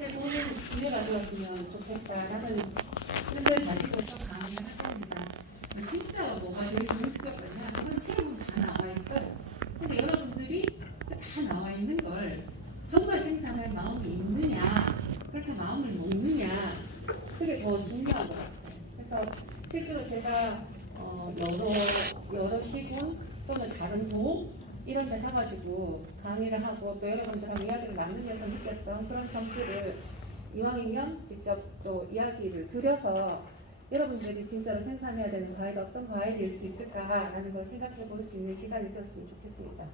해보는 기회가 되었으면 좋겠다라는 뜻을 가지고서 강의를 할 겁니다. 진짜 뭐가 제일 궁극적이냐? 그건 책은 다 나와 있어요. 근데 여러분들이 다 나와 있는 걸 정말 생산할 마음이 있느냐, 그렇게 마음을 먹느냐, 그게 더 중요한 것 같아요. 그래서 실제로 제가 여러 시군 또는 다른 도 이런 데 가가지고 강의를 하고 또 여러분들하고 이야기를 나누면서 느꼈던 그런 점들을 이왕이면 직접 또 이야기를 드려서 여러분들이 진짜로 생산해야 되는 과일이 어떤 과일일 수 있을까라는 걸 생각해 볼 수 있는 시간이 되었으면 좋겠습니다.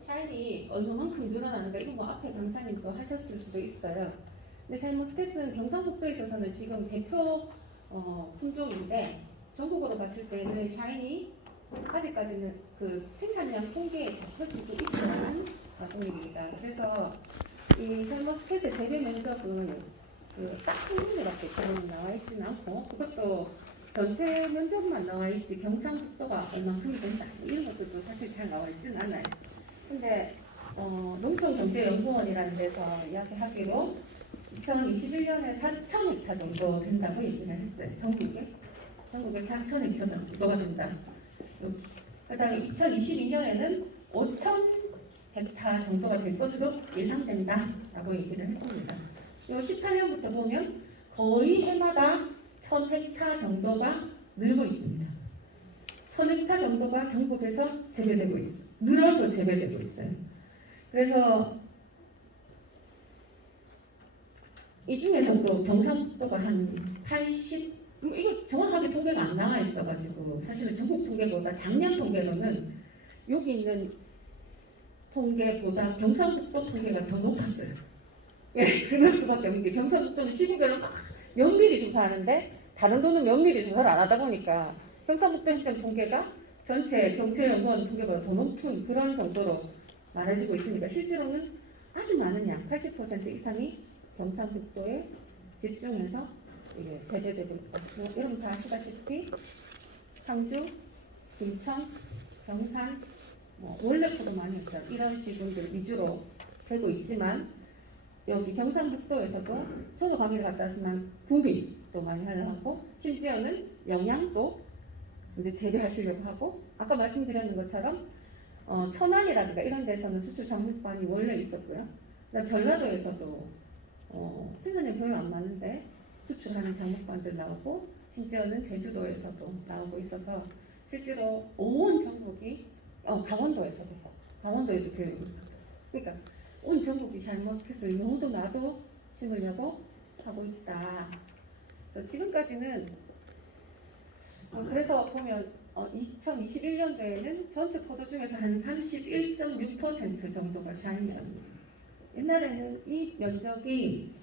샤인이 얼마만큼 늘어나는가 이거 뭐 앞에 강사님도 하셨을 수도 있어요. 근데 샤인머스켓은 경상북도에 있어서는 지금 대표 품종인데 전국으로 봤을 때는 샤인이 아직까지는 그 생산량 통계에 잡혀지고 있지 않은 품종입니다. 그래서 이 샤인머스켓의 재배 면적은 딱한 군데밖에 지금 나와 있지는 않고 그것도 전체 면적만 나와 있지 경상북도가 얼만큼이 된다 이런 것들도 사실 잘 나와 있지는 않아요. 근데 농촌경제연구원이라는 데서 이야기하기로 2021년에 4,000헥타 정도 된다고 얘기를 했어요. 전국에 4,000헥타 정도가 된다. 그 다음에 2022년에는 5,000헥타 정도가 될 것으로 예상된다라고 얘기를 했습니다. 이 18년부터 보면 거의 해마다 1,000헥타 정도가 늘고 있습니다. 1,000헥타 정도가 전국에서 재배되고 있어요. 늘어서 재배되고 있어요. 그래서 이 중에서도 경상북도가 한 80, 이거 정확하게 통계가 안 나와 있어가지고 사실은 전국 통계보다 작년 통계로는 여기 있는 통계보다 경상북도 통계가 더 높았어요. 예, 그럴 수밖에 없는 게 경상북도는 시군별로 막 면밀히 조사하는데 다른 도는 면밀히 조사를 안 하다 보니까 경상북도 현장 통계가 전체 경제연구원 통계보다 더 높은 그런 정도로 말해지고 있습니다. 실제로는 아주 많은 양, 80% 이상이 경상북도에 집중해서 이게 재배되고 있고, 여러분 다 아시다시피 상주, 김천, 경산, 원래부터 많이 있죠. 이런 시군들 위주로 되고 있지만 여기 경상북도에서도 저도 강의를 갔다 왔지만 구미도 많이 하려고 심지어는 영양도 이제 재배하시려고 하고 아까 말씀드렸는 것처럼 천안이라든가 이런 데서는 수출 장목반이 원래 있었고요. 그다음 전라도에서도 생산량 별로 안 많은데 수출하는 장목반들 나오고 심지어는 제주도에서도 나오고 있어서 실제로 온 전국이 강원도에도 교육을 그러니까 온 전국이 샤인머스켓을 너도 나도 심으려고 하고 있다. 그래서 지금까지는 그래서 보면 2021년도에는 전체 포도 중에서 한 31.6% 정도가 샤인이었는데 옛날에는 이 면적이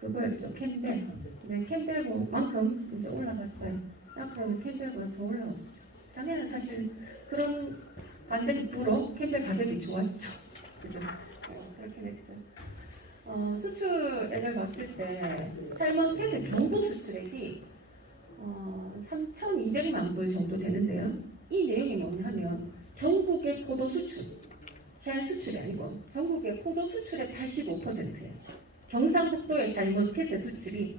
그거였죠. 캠벨. 네, 캠벨만큼 이제 올라갔어요. 앞으로는 캠벨보다 더 올라오죠. 작년에 사실 그런 반대로 캠벨 가격이 좋았죠. 그죠? 그렇게 됐죠. 수출액을 봤을 때 샤인머스켓의 경북 수출액이 3,200만 불 정도 되는데요. 이 내용이 뭐냐면 전국의 포도 수출, 샤인 수출이 아니고 전국의 포도 수출의 85%예요. 경상북도의 샤인머스켓의 수출이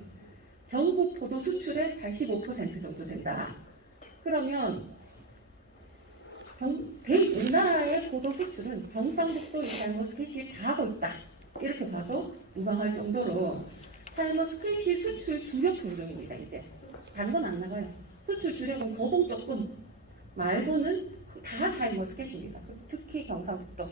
전국 포도 수출의 85% 정도 된다. 그러면 우리나라의 포도 수출은 경상북도의 샤인머스켓이 다 하고 있다. 이렇게 봐도 무방할 정도로 샤인머스켓이 수출 주력 품종입니다. 이제 다른 건 안 나가요. 수출 주력은 거봉 쪽군 말고는 다 샤인머스켓입니다. 특히 경상북도.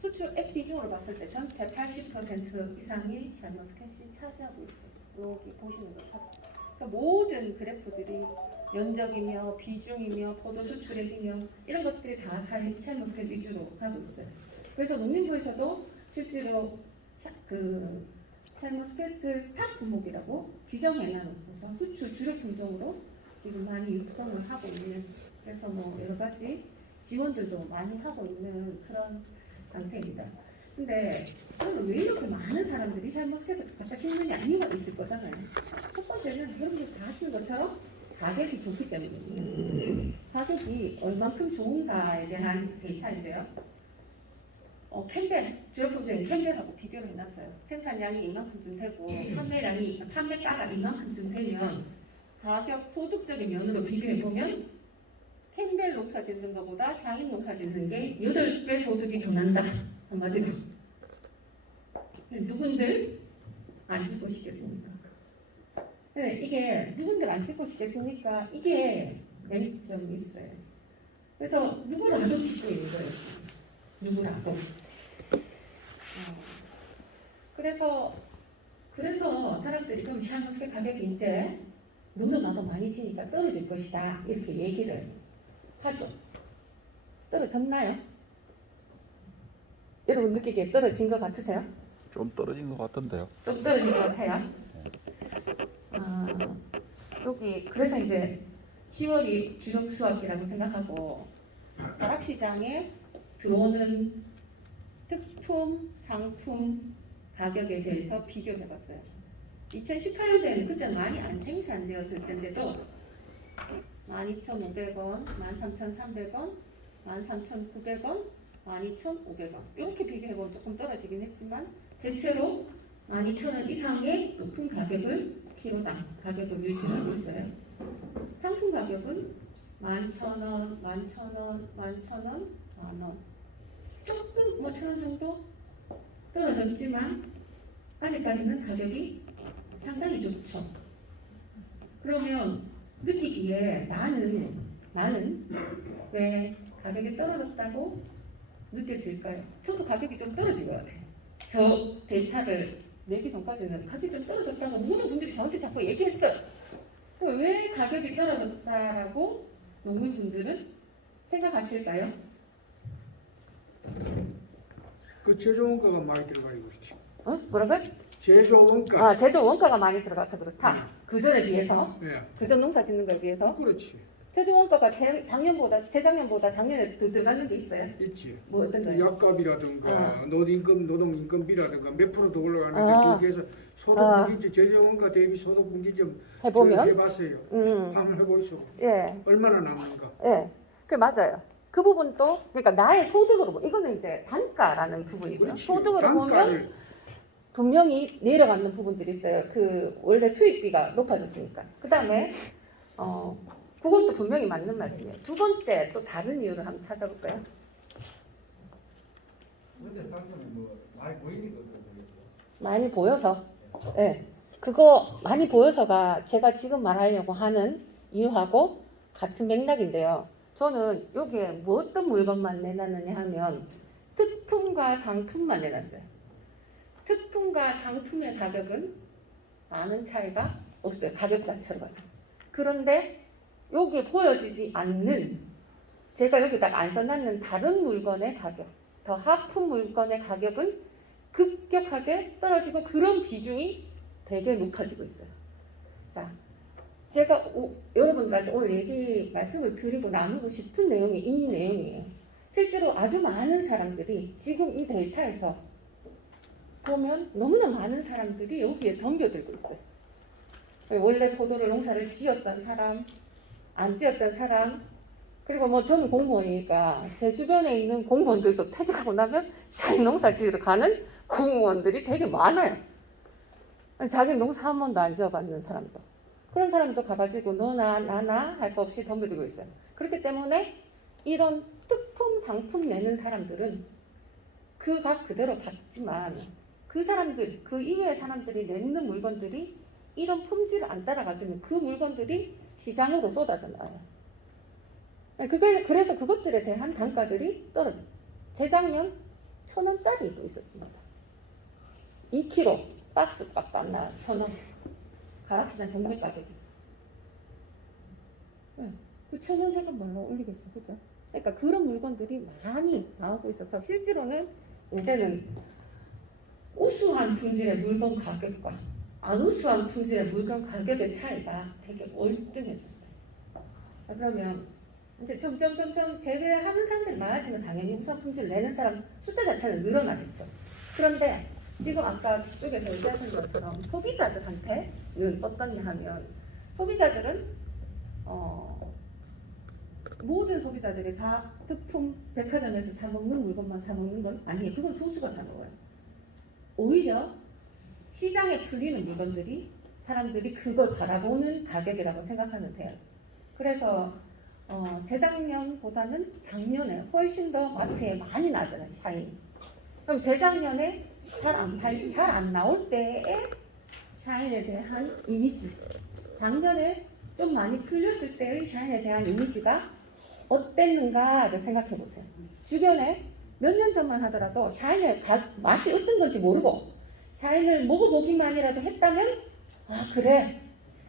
수출액 비중으로 봤을 때 전체 80% 이상이 샤인머스켓이 차지하고 있어요. 여기 보시는 것처럼. 그러니까 모든 그래프들이 면적이며 비중이며 포도 수출액이며 이런 것들이 다 샤인머스켓 위주로 하고 있어요. 그래서 농림부에서도 실제로 샤인머스켓을 스탑 품목이라고 지정해놔놓고서 수출 주력 품종으로 지금 많이 육성을 하고 있는 그래서 여러 가지 지원들도 많이 하고 있는 그런 상태입니다. 근데 그러면 왜 이렇게 많은 사람들이 샤인머스켓을 갖다 심느냐 이유가 있을 거잖아요. 첫 번째는 여러분들 다 아시는 것처럼 가격이 좋기 때문입니다. 가격이 얼만큼 좋은가에 대한 데이터인데요. 캠벨, 주요 품종인 캠벨하고 비교를 해놨어요. 생산량이 이만큼쯤 되고 판매가가 이만큼쯤 되면 가격 소득적인 면으로 비교해보면 캠벨 농사 짓는 것보다 샤인 농사 짓는 게 8배 소득이 더 난다. 한마디로. 누군들 안 짓고 싶겠습니까? 네, 이게 누군들 안 짓고 싶겠습니까? 이게 매력점이 있어요. 그래서 누구라도 짓고 있는 거예요. 지금. 누구라도. 그래서 사람들이 그럼 샤인머스켓 가격이 이제 너도 나도 많이 지니까 떨어질 것이다. 이렇게 얘기를 하죠. 떨어졌나요? 여러분 느끼기에 떨어진 것 같으세요? 좀 떨어진 것 같던데요. 좀 떨어진 것 같아요. 여기 그래서 이제 10월이 주력 수확이라고 생각하고 가락시장에 들어오는 특품, 상품 가격에 대해서 비교를 해봤어요. 2018년도에는 그때 많이 안 생산되었을 텐데도 12,500원, 13,300원, 13,900원, 12,500원 이렇게 비교해보면 조금 떨어지긴 했지만 대체로 12,000원 이상의 높은 가격을 키로당 가격을 유지하고 있어요. 상품 가격은 11,000원, 11,000원, 11,000원, 만원 조금 5,000원 정도 떨어졌지만 아직까지는 가격이 상당히 좋죠. 그러면 느끼기에 나는 왜 가격이 떨어졌다고 느껴질까요? 저도 가격이 좀 떨어진 것 같아요. 저 데이터를 내기 전까지는 가격이 좀 떨어졌다고 모든 분들이 저한테 자꾸 얘기했어요. 왜 가격이 떨어졌다라고 농민분들은 생각하실까요? 그 제조 원가가 많이 들어가요, 그렇지. 뭐라고요? 제조 원가. 제조 원가가 많이 들어가서 그렇다. 그 전에 비해서, 예, 그전 농사 짓는 거에 비해서 그렇지. 제조 원가가 재작년보다 작년에 더 들어가는 게 있어요. 있지. 뭐 어떤 거예요? 약값이라든가 노동임금비라든가 몇 프로 더 올라가는데 거기에서 소득 분기점, 제조 원가 대비 소득 분기점 해보면 해봤어요. 한번 해보시오. 예, 얼마나 남는가? 예, 그 맞아요. 그 부분도 그러니까 나의 소득으로 이거는 이제 단가라는 부분이고요. 그렇지. 소득으로 보면 단가를 분명히 내려가는 부분들이 있어요. 그 원래 투입비가 높아졌으니까. 그 다음에 그것도 분명히 맞는 말씀이에요. 두 번째 또 다른 이유를 한번 찾아볼까요? 근데 상품이 뭐 많이 보이니까 많이 보여서, 예, 그거 많이 보여서가 제가 지금 말하려고 하는 이유하고 같은 맥락인데요. 저는 여기에 뭐 어떤 물건만 내놨느냐 하면 특품과 상품만 내놨어요. 특품과 상품의 가격은 많은 차이가 없어요. 가격 자체로 봐서. 그런데 여기에 보여지지 않는, 제가 여기다가 안 써놨는 다른 물건의 가격, 더 하품 물건의 가격은 급격하게 떨어지고 그런 비중이 되게 높아지고 있어요. 자, 제가 여러분들한테 오늘 말씀을 드리고 나누고 싶은 내용이 이 내용이에요. 실제로 아주 많은 사람들이 지금 이 데이터에서 보면 너무나 많은 사람들이 여기에 덤벼들고 있어요. 원래 포도를 농사를 지었던 사람, 안 지었던 사람, 그리고 뭐 저는 공무원이니까 제 주변에 있는 공무원들도 퇴직하고 나면 샤인 농사 지으러 가는 공무원들이 되게 많아요. 자기 농사 한 번도 안 지어봤는 사람도. 그런 사람도 가가지고 너나 나나 할 거 없이 덤벼들고 있어요. 그렇기 때문에 이런 특품 상품 내는 사람들은 그 값 그대로 받지만 그 사람들, 그 이외의 사람들이 내는 물건들이 이런 품질을 안 따라가지면 그 물건들이 시장으로 쏟아져 나와요. 그래서 그것들에 대한 단가들이 떨어졌어요. 재작년 1,000원짜리도 있었습니다. 2kg 박스 값도 안 나와요. 1,000원. 가락시장 경매 가격이. 그 1,000원대가 뭘로 올리겠어, 그죠? 그러니까 그런 물건들이 많이 나오고 있어서 실제로는 이제는 우수한 품질의 물건 가격과 안 우수한 품질의 물건 가격의 차이가 되게 월등해졌어요. 그러면 이제 점점 재배하는 사람들이 많아지면 당연히 우수한 품질 내는 사람 숫자 자체는 늘어나겠죠. 그런데 지금 아까 뒤쪽에서 얘기하신 것처럼 소비자들한테는 어떠냐 하면 소비자들은 모든 소비자들이 다 특품 백화점에서 사 먹는 물건만 사 먹는 건 아니에요. 그건 소수가 사 먹어요. 오히려 시장에 풀리는 물건들이 사람들이 그걸 바라보는 가격이라고 생각하면 돼요. 그래서 재작년보다는 작년에 훨씬 더 마트에 많이 나잖아요. 샤인. 그럼 재작년에 잘 안 나올 때에 샤인에 대한 이미지, 작년에 좀 많이 풀렸을 때의 샤인에 대한 이미지가 어땠는가를 생각해 보세요. 주변에 몇 년 전만 하더라도 샤인의 맛이 어떤 건지 모르고 샤인을 먹어보기만이라도 했다면 아 그래,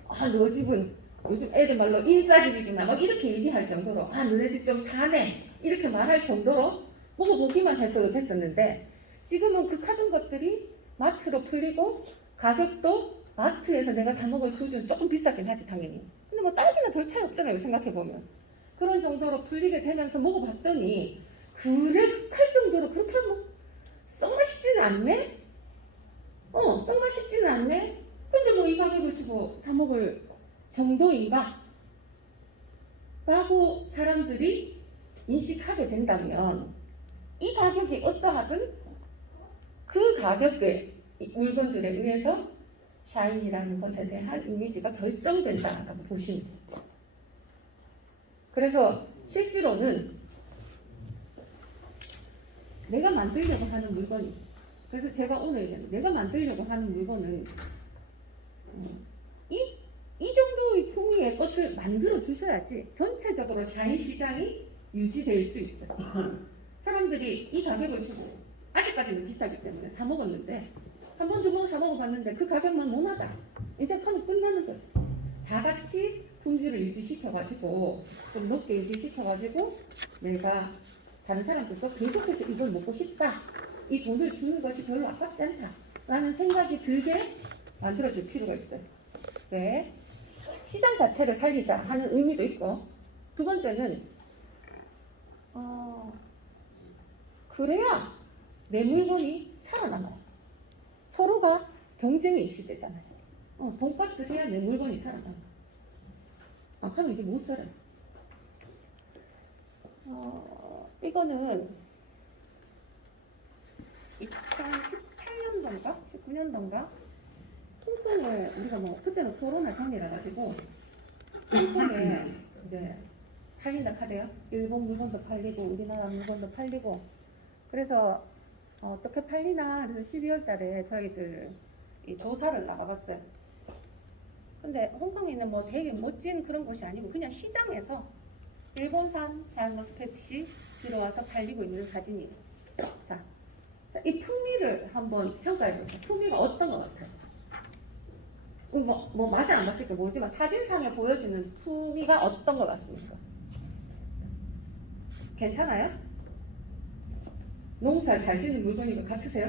아 너 집은 요즘 애들 말로 인싸집이구나 막 이렇게 얘기할 정도로 아 너네 집 좀 사네 이렇게 말할 정도로 먹어보기만 해서 됐었는데 지금은 그 카던 것들이 마트로 풀리고 가격도 마트에서 내가 사 먹을 수준 조금 비싸긴 하지 당연히. 근데 뭐 딸기는 별 차이 없잖아요 생각해보면. 그런 정도로 풀리게 되면서 먹어봤더니 그래 극할 정도로 그렇게 뭐 썩 맛있지는 않네? 썩 맛있지는 않네? 근데 뭐 이 가격을 주고 사 먹을 정도인가? 라고 사람들이 인식하게 된다면 이 가격이 어떠하든 그 가격의 물건들에 의해서 샤인이라는 것에 대한 이미지가 결정된다라고 보시면 돼요. 그래서 실제로는 내가 만들려고 하는 물건이 그래서 제가 오늘 내가 만들려고 하는 물건은 이 정도의 품위의 것을 만들어 주셔야지 전체적으로 샤인 시장이 유지될 수 있어요. 사람들이 이 가격을 주고 아직까지는 비싸기 때문에 사 먹었는데 한 번 두 번 사 먹어봤는데 그 가격만 못하다. 이제 판은 끝나는 거예요. 다 같이 품질을 유지시켜가지고 좀 높게 유지시켜가지고 내가 다른 사람들도 계속해서 이걸 먹고 싶다. 이 돈을 주는 것이 별로 아깝지 않다. 라는 생각이 들게 만들어줄 필요가 있어요. 네. 시장 자체를 살리자 하는 의미도 있고 두 번째는 그래야 내 물건이 살아남아요. 서로가 경쟁이 시대잖아요. 돈값을 해야 내 물건이 살아남아요. 그러면 이제 못 살아요. 이거는 2018년도인가? 19년도인가? 홍콩에 우리가 뭐 그때는 코로나 전이라 가지고 홍콩에 이제 팔린다 카대요. 일본 물건도 팔리고 우리나라 물건도 팔리고 그래서 어떻게 팔리나 그래서 12월 달에 저희들 이 조사를 나가봤어요. 근데 홍콩에 있는 뭐 되게 멋진 그런 곳이 아니고 그냥 시장에서 일본산 샤인머스켓이 들어와서 팔리고 있는 사진이에요. 자, 이 품위를 한번 평가해보세요. 품위가 어떤 것 같아요? 뭐 맛을 안 봤으니까 모르지만 사진상에 보여지는 품위가 어떤 것 같습니까? 괜찮아요? 농사 잘 짓는 물건인 것 같으세요?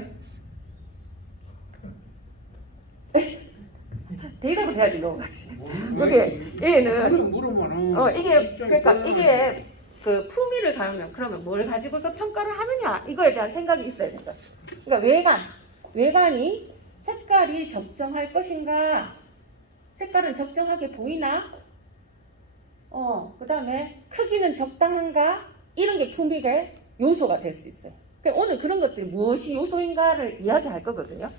대답을 해야지 너같이. 여기 얘는 물으면은 이게 그러니까 이게 그 품위를 가면 그러면 뭘 가지고서 평가를 하느냐 이거에 대한 생각이 있어야 되죠. 그러니까 외관이 색깔이 적정할 것인가, 색깔은 적정하게 보이나, 그 다음에 크기는 적당한가 이런 게 품위의 요소가 될 수 있어요. 그러니까 오늘 그런 것들이 무엇이 요소인가를 이야기할 거거든요.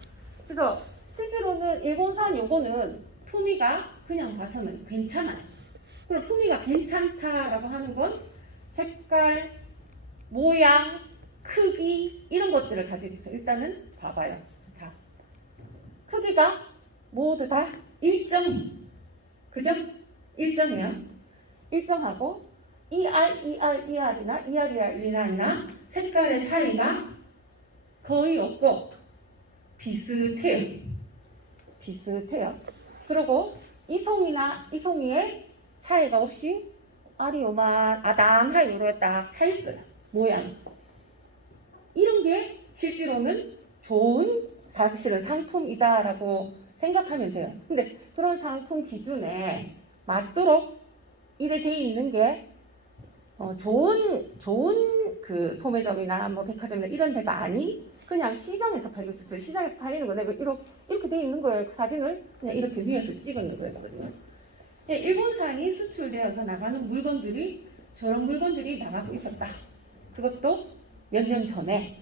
그래서 실제로는 일본산 요거는 품위가 그냥 봐서는 괜찮아요. 그럼 품위가 괜찮다라고 하는 건 색깔, 모양, 크기 이런 것들을 가지고 있어요. 일단은 봐봐요. 자, 크기가 모두 다 일정, 그죠? 일정해요. 일정하고 ER이나 색깔의 차이가 거의 없고 비슷해요. 그리고 이송이의 차이가 없이 알이 아담하게 요렇게 딱 차 있어요. 모양. 이런 게 실제로는 좋은 사실은 상품이다라고 생각하면 돼요. 근데 그런 상품 기준에 맞도록 이래 돼 있는 게 좋은 그 소매점이나 뭐 백화점이나 이런 데가 아닌 그냥 시장에서 팔고 있었어요. 시장에서 팔리는 거 내가 이렇게 돼 있는 거예요. 그 사진을 그냥 이렇게 위에서 찍은 거거든요. 일본산이 수출되어서 나가는 물건들이 저런 물건들이 나가고 있었다. 그것도 몇 년 전에.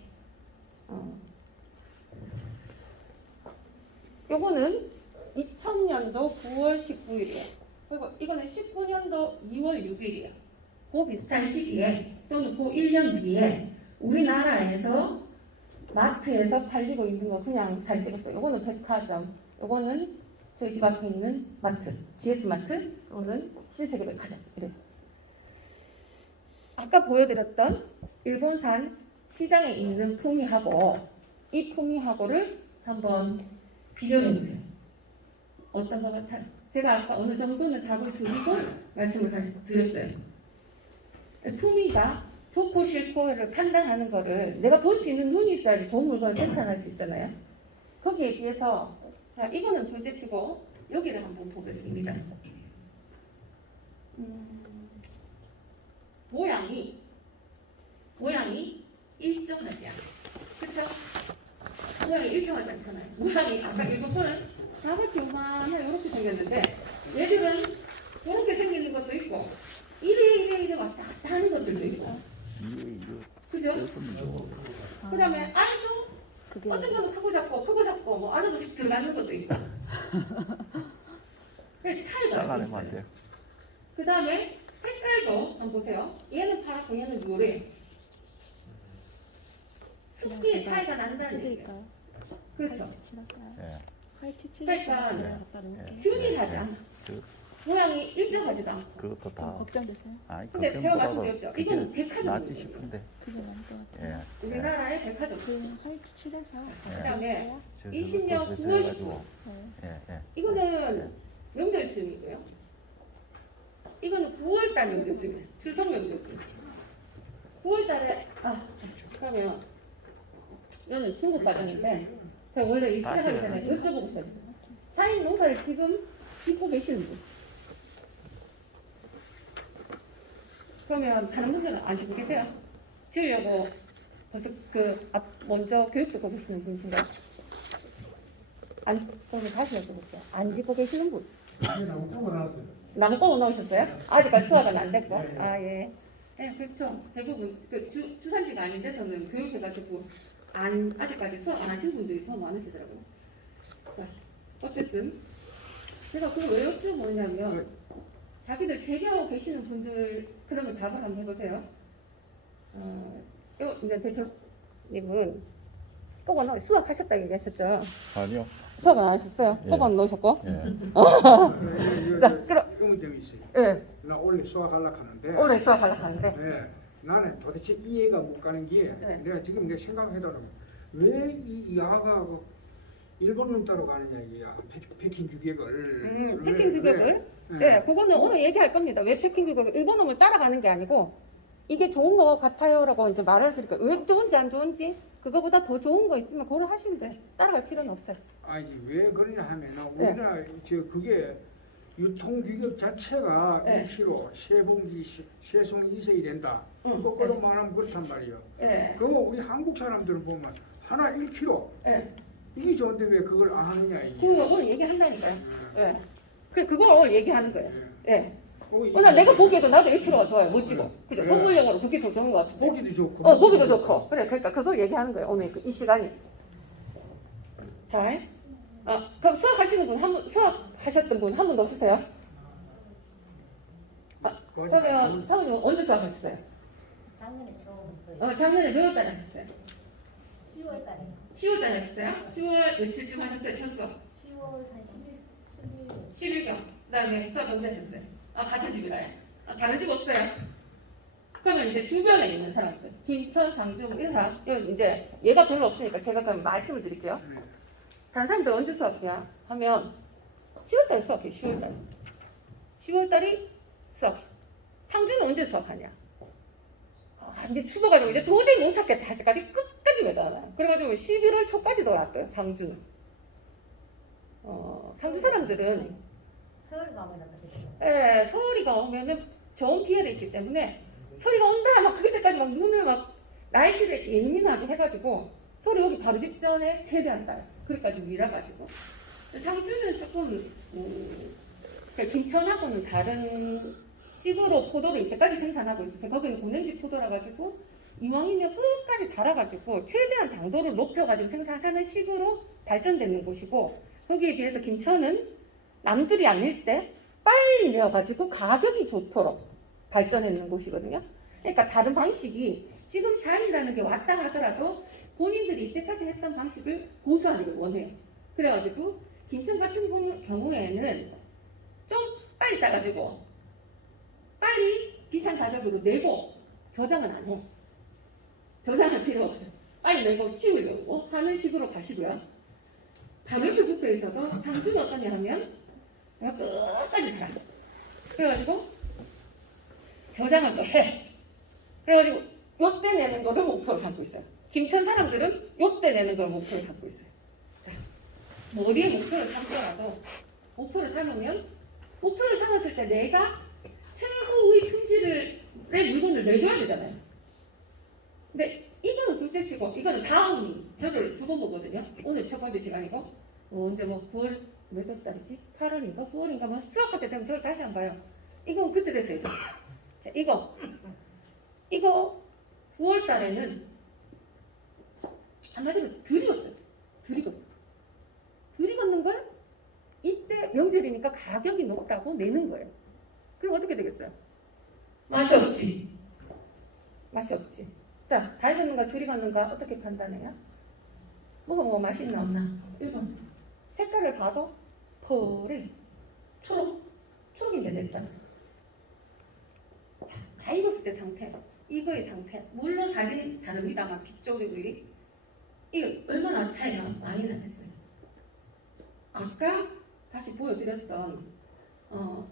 요거는 2000년도 9월 19일이에요. 그리고 이거는 19년도 2월 6일이에요. 그 비슷한 시기에 또는 그 1년 뒤에 우리나라에서 마트에서 팔리고 있는 거 그냥 사진 찍었어요. 요거는 백화점, 요거는 저희 집 앞에 있는 마트, GS마트, 요거는 신세계백화점. 이래요. 아까 보여드렸던 일본산 시장에 있는 품위하고 이 품위하고를 한번 비교해보세요. 어떤 것 같아요? 제가 아까 어느 정도는 답을 드리고 말씀을 드렸어요. 품위가 좋고 싫고를 판단하는 거를 내가 볼 수 있는 눈이 있어야지 좋은 물건을 생산할 수 있잖아요. 거기에 비해서 자 이거는 둘째치고 여기를 한번 보겠습니다. 모양이 일정하지 않아요. 그렇죠? 모양이 일정하지 않잖아요. 모양이 아까 일본 거는 다 같이 요만해 이렇게 생겼는데 얘들은 이렇게 생기는 것도 있고 이래 왔다 갔다 하는 것들도 있고 그죠? 그 다음에 알도 어떤 거는 크고 작고 뭐 안에도 슥 들어가는 것도 있고 차이가 있어요. 그 다음에 색깔도 한번 보세요. 얘는 파랗고 얘는 노래. 습기의 차이가 난다는 얘기예요. 그렇죠. 그러니까 균일하지 않아. 모양이 일정하지도 않고. 그것도 다. 걱정되세요? 아니, 근데 제가 말씀드렸죠. 그게 이건 백화점. 낫지 싶은데. 그게 나을 것 같아요. 예. 우리나라의 백화점. 그 화이트칠해서 그다음에 저 20년 저것도 9월 해가지고. 19일. 예. 이거는 명절쯤이고요. 이거는 9월달 명절쯤이에요. 추석 명절쯤. 9월달에 그러면 이거는 중국 과정인데 제가 원래 이 시작하기 전에 여쭤보고 시작했어요. 샤인 농사를 지금 짓고 계시는 분. 그러면 다른 분들은 안 짓고 계세요? 지으려고 벌써 먼저 교육 듣고 계시는 분이신가요? 그러면 다시 여쭤볼게요. 안 짓고 계시는 분? 나무꾼을 나왔어요. 나무꾼 넣으셨어요? 아직까지 수확은 안 됐고. 예. 네, 그렇죠. 대부분 주산지가 아닌 데서는 교육해가지고 아직까지 수확 안 하신 분들이 더 많으시더라고요. 자, 어쨌든 제가 그걸 왜 여쭤보냐면 자기들 재경하고 계시는 분들 그러면 답을 한번 해보세요. 이제 대표님은 꼭 안 수확하셨다 얘기하셨죠? 아니요. 수확은 안 하셨어요? 예. 꼭 안 넣으셨고? 예. 자, 그럼 의문점이 있어요. 예, 나 올해 수학하려고 하는데 올해 수확하려고 하는데 나는 도대체 이해가 못 가는 게 내가 지금 내 생각해도 왜 이 아가 일본 놈 따로 가느냐 이야 패킹 규격을 패킹 규격을 네, 그거는 오늘 얘기할 겁니다. 왜 패킹 규격을 일본놈을 따라가는 게 아니고 이게 좋은 거 같아요라고 이제 말할 수 있으니까 왜 좋은지 안 좋은지 그거보다 더 좋은 거 있으면 그걸 하시면 돼. 따라갈 필요는 없어요. 아니 왜 그러냐 하면 우리나라 그게 유통 규격 자체가 1kg 세 봉지 세 송이 있어야 된다. 거꾸로 말하면 그렇단 말이에요. 그거 우리 한국 사람들은 보면 하나 1kg 이게 좋은데 왜 그걸 안 하느냐 이게. 그거 오늘 얘기한다니까요. 그걸 오늘 얘기하는 거예요. 오늘 오늘 내가 보기에도 나도 1kg가 좋아요. 멋지고. 그죠? 선물용으로 그게 더 좋은 것 같은데. 보기도 좋고. 보기도 좋고. 그래, 그러니까 그걸 얘기하는 거예요. 오늘 이 시간이. 자, 그럼 수학하셨던 분 한 분도 없으세요? 그러면 사모님 언제 수학하셨어요? 작년에 처음 했어요. 작년에 몇 월달에 하셨어요? 10월 달에. 10월달에 하셨어요? 10월 며칠쯤 하셨어요? 첫 수업? 10월 한 11일. 11경. 그 다음에 수학 언제 하셨어요? 같은 집이라요. 다른 집 없어요? 그러면 이제 주변에 있는 사람들, 김천, 상주, 인사, 이제 얘가 별로 없으니까 제가 그럼 말씀을 드릴게요. 다른 사람들 언제 수학해야 하면 10월달에 수학해요. 10월달. 10월달이 수학. 상주는 언제 수학하냐? 이제 추워가지고 이제 도저히 못 찾겠다 할 때까지 끝까지 매달아요. 그래가지고 11월 초까지도 왔어요. 상주는. 상주 사람들은 서울가 오면 어떻게 서울이가 오면은 좋은 피해를 있기 때문에 서울이가 온다 막 그럴 때까지 막 눈을 막 날씨를 예민하게 해가지고 서울이 오기 바로 직전에 최대한다. 그래가지고 밀어가지고 상주는 조금 그러니까 김천하고는 다른 식으로 포도를 이때까지 생산하고 있었어요. 거기는 고냉지 포도라 가지고 이왕이면 끝까지 달아가지고 최대한 당도를 높여가지고 생산하는 식으로 발전되는 곳이고, 거기에 비해서 김천은 남들이 아닐 때 빨리 내어가지고 가격이 좋도록 발전했는 곳이거든요. 그러니까 다른 방식이 지금 샤인이라는 게 왔다 하더라도 본인들이 이때까지 했던 방식을 고수하기를 원해요. 그래가지고 김천 같은 경우에는 좀 빨리 따가지고 빨리 비싼 가격으로 내고 저장은 안 해. 저장할 필요 없어요. 빨리 내고 치우려고 하는 식으로 가시고요. 바로 옆에 붙어 있어도 상주는 어떠냐 하면 그냥 끝까지 달아. 그래가지고 저장을 또 해. 그래가지고 요때 내는 거를 목표로 삼고 있어요. 김천 사람들은 요때 내는 걸 목표로 삼고 있어요. 자, 뭐 어디에 목표를 삼더라도 목표를 삼으면 목표를 삼았을 때 내가 최고의 품질의 물건을 내줘야 되잖아요. 근데 이거는 둘째시고 이거는 다음 저를 두고 보거든요. 오늘 첫 번째 시간이고 언제 뭐 9월 몇 달이지? 8월인가 9월인가 뭐 수학 때 되면 저를 다시 한번 봐요. 이건 그때 됐어요. 자, 이거 9월 달에는 한마디로 들이었어요. 들이걷는 걸 이때 명절이니까 가격이 높다고 내는 거예요. 그럼 어떻게 되겠어요? 맛이 없지. 자, 다 익었는가 들이걷는가 어떻게 판단해요? 뭐 맛있나 없나? 1번 색깔을 봐도 펄이 초록인데 냈다. 자, 다 익었을 때 상태, 이거의 상태, 물론 사진 다릅니다만 빛조리들이 이거 얼마나 차이가 많이 나겠어요. 아까 다시 보여드렸던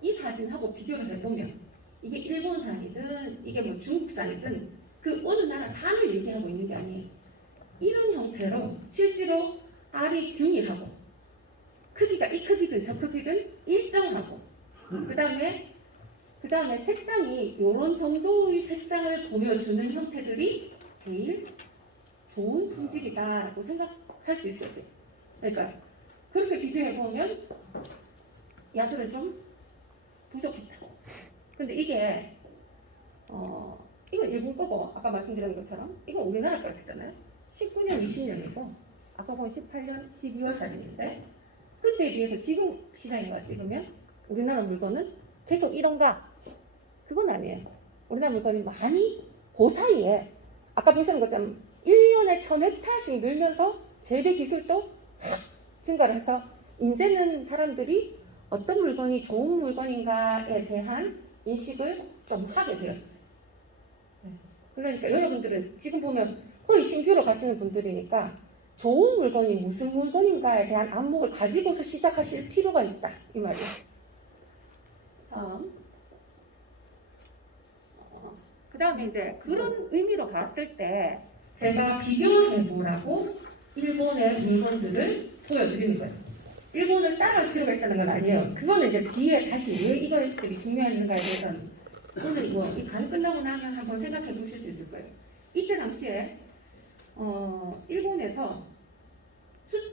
이 사진하고 비교를 해보면 이게 일본산이든 이게 뭐 중국산이든 그 어느 나라 산을 얘기하고 있는 게 아니에요. 이런 형태로 실제로 알이 균일하고 크기가 이 크기든 저 크기든 일정하고 그 다음에 색상이 이런 정도의 색상을 보여주는 형태들이 제일 좋은 품질이다라고 생각할 수 있어요. 그러니까 그렇게 비교해보면 야들은 좀 부족했다. 근데 이게 이건 일본 거고 아까 말씀드린 것처럼 이건 우리나라 거라 했잖아요. 19년, 20년이고 아까 보면 18년 12월 사진인데 그때에 비해서 지금 시장인가 찍으면 우리나라 물건은 계속 이런가? 그건 아니에요. 우리나라 물건이 많이 그 사이에 아까 보시는 것처럼 1년에 1000헥타씩 늘면서 재배 기술도 증가를 해서 이제는 사람들이 어떤 물건이 좋은 물건인가에 대한 인식을 좀 하게 되었어요. 그러니까 여러분들은 지금 보면 거의 신규로 가시는 분들이니까 좋은 물건이 무슨 물건인가에 대한 안목을 가지고서 시작하실 필요가 있다. 이 말이에요. 다음. 그 다음에 이제 그런 의미로 봤을 때 제가 비교해보라고 일본의 물건들을 보여드리는 거예요. 일본을 따라할 필요가 있다는 건 아니에요. 그거는 이제 뒤에 다시 왜 이것들이 중요했는가에 대해서는 오늘 이 강 끝나고 나면 한번 생각해 보실 수 있을 거예요. 이때 당시에 일본에서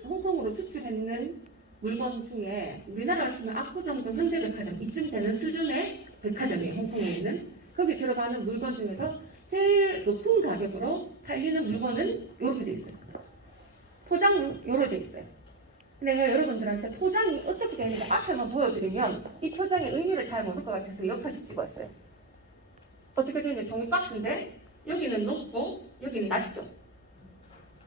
홍콩으로 수출했는 물건 중에 우리나라로 치면 압구정동 현대백화점 이쯤 되는 수준의 백화점이에요. 홍콩에 있는 거기 들어가는 물건 중에서 제일 높은 가격으로 팔리는 물건은 이렇게 돼 있어요. 포장은 이렇게 돼 있어요. 내가 여러분들한테 포장이 어떻게 되는지 앞에만 보여드리면 이 포장의 의미를 잘 모를 것 같아서 옆에서 찍었어요. 어떻게 되냐면 종이 박스인데 여기는 높고 여기는 낮죠.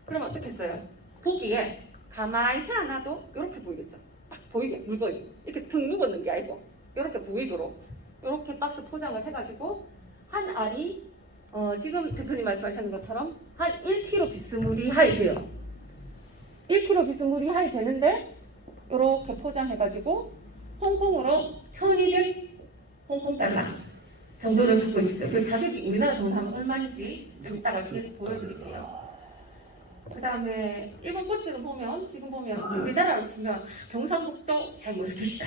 그럼 어떻게 했어요? 보기에 가만히 세워놔도 이렇게 보이겠죠. 딱 보이게 물건이 이렇게 등 누웠는 게 아니고 이렇게 보이도록 이렇게 박스 포장을 해가지고 한 알이 지금 대표님 말씀하신 것처럼 한 1kg 비스무리하이 돼요. 1kg 비스무리하이 되는데 이렇게 포장해가지고 홍콩으로 1200 홍콩 달러 정도를 받고 있어요. 그 가격이 우리나라 돈 하면 얼마인지 좀 이따가 뒤에서 보여드릴게요. 그 다음에 일본 것들을 보면 지금 보면 우리나라로 치면 경상북도 샤인머스켓이다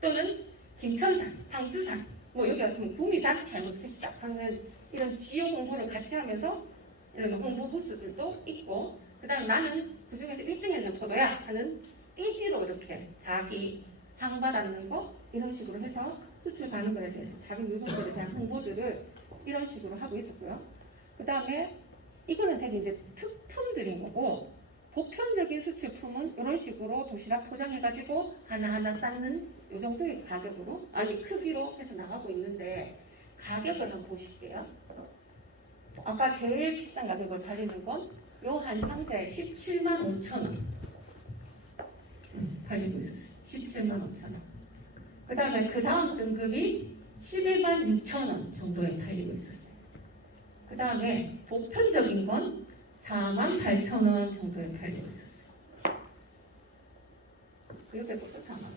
또는 김천산, 상주산 뭐 여기 같은 구미산 샤인머스켓이다 하는 이런 지역 홍보를 같이 하면서 이런 홍보 부스들도 있고 그 다음에 나는 그 중에서 1등 했는 포도야 하는 띠지로 이렇게 자기 상 받았는 거 이런 식으로 해서 수출 가능성에 대해서 자기 물건들에 대한 홍보들을 이런 식으로 하고 있었고요. 그 다음에 이거는 되게 이제 특품들인 거고, 보편적인 수출품은 이런 식으로 도시락 포장해가지고 하나하나 쌓는 이 정도의 가격으로, 아니 크기로 해서 나가고 있는데, 가격을 한번 보실게요. 아까 제일 비싼 가격으로 팔리는 건 요 한 상자에 17만 5천 원 팔리고 있었어요. 17만 5천 원. 그 다음에 그 다음 등급이 11만 6천 원 정도에 팔리고 있었어요. 그 다음에 보편적인 건 4만 8천 원 정도에 팔리고 있었어요. 이렇게 것도 4만 원.